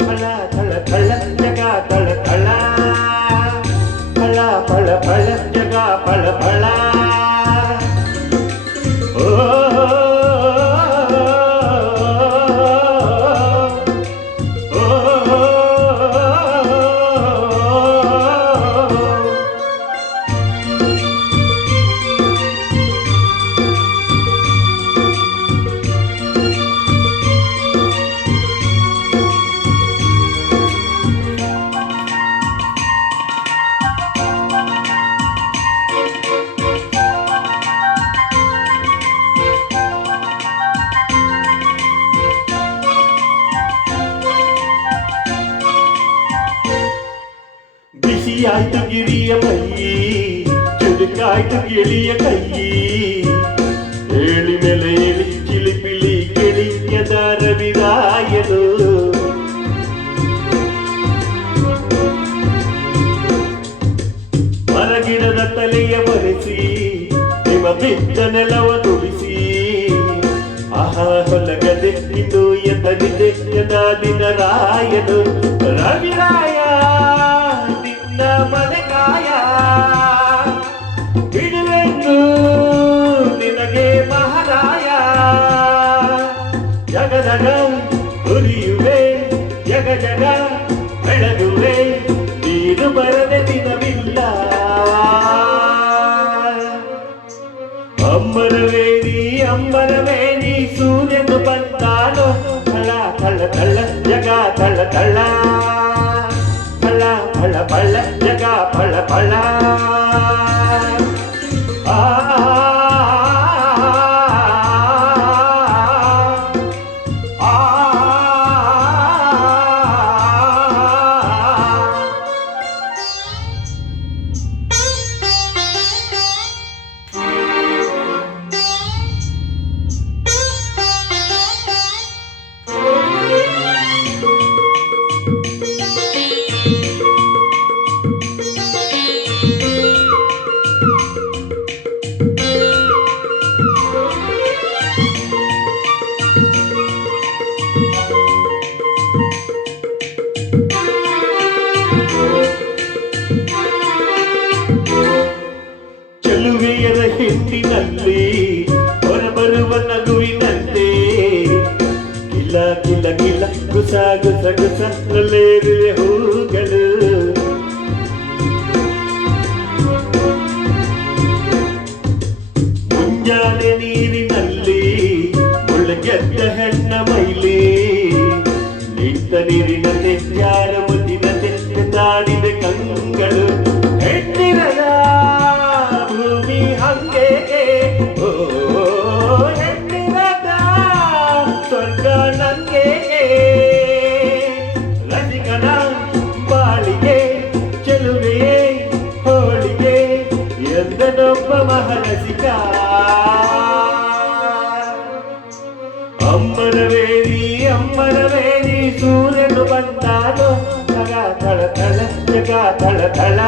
ಫಳ ಥಳ ಥಳ ಜಗ ತಳ ತಳ ಫಳ ಫಳ ಫಳ ಜಗ ಫಳ ಫಳ ಬಿಸಿಯಾಯ್ತು ಗಿರಿಯ ಮೈ ಚುರುಕಾಯ್ತು ಗಿಳಿಯ ಕೈ ಏಳಿ ಮೇಲೆ ಏಳಿ ಚಿಲಿಪಿಲಿ ಗಿಳಿಯದ ರವಿರಾಯನು ಮರಗಿಡದ ತಲೆಯ ಒರೆಸಿ ನಿಮ್ಮ ಬಿದ್ದ ನೆಲವ ತುಳಿಸಿ ಆಹಾ ಹೊಲಗದೆ ಇಂದು ಎತ್ತನಿದೆ ದಿನ ರಾಯನು ರವಿರಾಯ ಮನಕಾಯ ಬಿಡುವೆಂದು ನಿನಗೆ ಮಹಾರಾಯ ಜಗ ಜಗ ಉರಿಯುವೆ ಜಗ ಜಗ ಬೆಳಗುವೆ ನೀನು ಬರದೆ ದಿನವಿಲ್ಲ ಅಂಬರವೇಣಿ ಸೂರ್ಯನು ಬಂದಾನು ಥಳ ಥಳ ಥಳ ಜಗ ಥಳ ಥಳ ಫಳ ಫಳ ಜಗ ಫಳ ಫಳ ಚೆಲುವೆಯರ ಹಿಂದಿನಲ್ಲಿ ಹೊರಬರುವ ನಗುವಿನಂತೆ ಗಿಲ ಗಿಲ ಗಿಲ ಗುಸ ಗುಸ ಗುಸ ನಲ್ಲೇರಿವೆ ಹೂಗಳು ಮುಂಜಾನೆ ನೀರಿನಲ್ಲಿ ಮುಳುಗೆದ್ದ ಹೆಣ್ಣ ಮೈಲಿ ನಿಂತ ನೀರಿನಂತೆ ಯಾರ ಮುದ್ದಿನಂತೆ ನಾಡಿದ ಕಂಗಳು ಹೆಣ್ಣಿರದ ಭೂಮಿ ಹಂಗೆ ಹೆಣ್ಣಿರದ ಸ್ವರ್ಗ ನಂಗೆ ರಸಿಕನ ಬಾಳಿಗೆ ಚೆಲುವೆಯೇ ಹೋಳಿಗೆ ಎಂದನೊಬ್ಬ ಮಹರಸಿಕ ಅಂಬರವೇಣಿ ಸೂರ್ಯನು ಬಂದಾನು ಜಗ ಥಳ ಥಳ ಜಗ ಥಳ ಥಳ